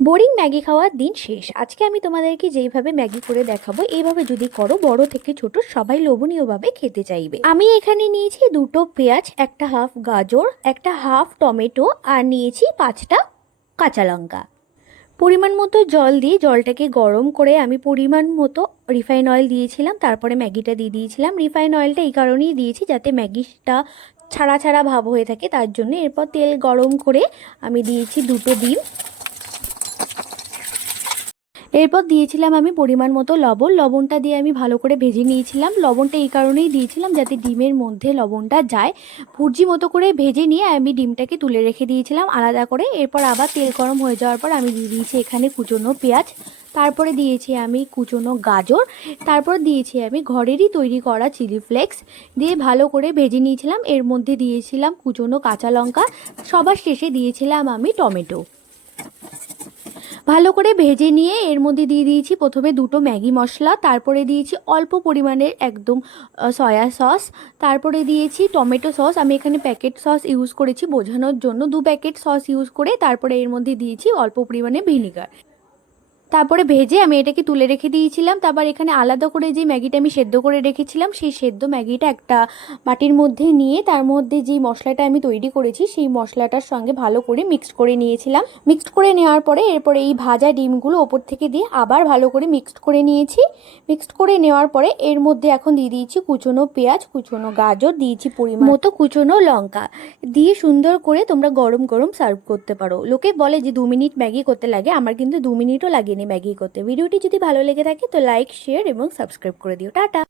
Boring Maggi খাওয়ার দিন শেষ। আজকে আমি তোমাদেরকে যেইভাবে ম্যাগি করে দেখাবো, এইভাবে যদি করো বড় থেকে ছোট সবাই লোভনীয়ভাবে খেতে চাইবে। আমি এখানে নিয়েছি দুটো পেঁয়াজ, একটা হাফ গাজর, একটা হাফ টমেটো, আর নিয়েছি 5টা কাঁচা লঙ্কা। পরিমাণ মতো জল দিয়ে জলটাকে গরম করে আমি পরিমাণ মতো রিফাইন অয়েল দিয়েছিলাম, তারপরে ম্যাগিটা দিয়ে দিয়েছিলাম। রিফাইন অয়েলটা এই কারণেই দিয়েছি যাতে ম্যাগিটা ছাড়া ছাড়া ভাব হয়ে থাকে, তার জন্য। এরপর তেল গরম করে আমি দিয়েছি দুটো ডিম। এরপর দিয়েছিলাম আমি পরিমাণ মতো লবণ। লবণটা দিয়ে আমি ভালো করে ভেজে নিয়েছিলাম। লবণটা এই কারণেই দিয়েছিলাম যাতে ডিমের মধ্যে লবণটা যায়। ভুর্জি মতো করে ভেজে নিয়ে আমি ডিমটাকে তুলে রেখে দিয়েছিলাম আলাদা করে। এরপর আবার তেল গরম হয়ে যাওয়ার পর আমি দিয়ে দিয়েছি এখানে কুচনো পেঁয়াজ, তারপরে দিয়েছি আমি কুচনো গাজর, তারপর দিয়েছি আমি ঘরেরই তৈরি করা চিলি ফ্লেক্স দিয়ে ভালো করে ভেজে নিয়েছিলাম। এর মধ্যে দিয়েছিলাম কুচনো কাঁচা লঙ্কা, সবার শেষে দিয়েছিলাম আমি টমেটো। ভালো করে ভেজে নিয়ে এর মধ্যে দিয়ে দিয়েছি প্রথমে দুটো ম্যাগি মশলা, তারপরে দিয়েছি অল্প পরিমাণের একদম সয়া সস, তারপরে দিয়েছি টমেটো সস। আমি এখানে প্যাকেট সস ইউজ করেছি বোঝানোর জন্য, 2 প্যাকেট সস ইউজ করে তারপরে এর মধ্যে দিয়েছি অল্প পরিমাণে ভিনিগার। তারপরে ভেজে আমি এটাকে তুলে রেখে দিয়েছিলাম। তারপর এখানে আলাদা করে যে ম্যাগিটা আমি সেদ্ধ করে রেখেছিলাম, সেই সেদ্ধ ম্যাগিটা একটা বাটির মধ্যে নিয়ে তার মধ্যে যে মশলাটা আমি তৈরি করেছি সেই মশলাটার সঙ্গে ভালো করে মিক্সড করে নিয়েছিলাম। মিক্সড করে নেওয়ার পরে এরপরে এই ভাজা ডিমগুলো ওপর থেকে দিয়ে আবার ভালো করে মিক্সড করে নিয়েছি। মিক্সড করে নেওয়ার পরে এর মধ্যে এখন দিয়ে দিয়েছি কুচনো পেঁয়াজ, কুচনো গাজর, দিয়েছি পরিমাণ মতো কুচনো লঙ্কা দিয়ে সুন্দর করে তোমরা গরম গরম সার্ভ করতে পারো। লোকে বলে যে 2 মিনিট ম্যাগি করতে লাগে, আমার কিন্তু 2 মিনিটও লাগেনি ম্যাগি করতে। ভিডিওটি যদি ভালো লেগে থাকে তো লাইক, শেয়ার এবং সাবস্ক্রাইব করে দিও। টাটা।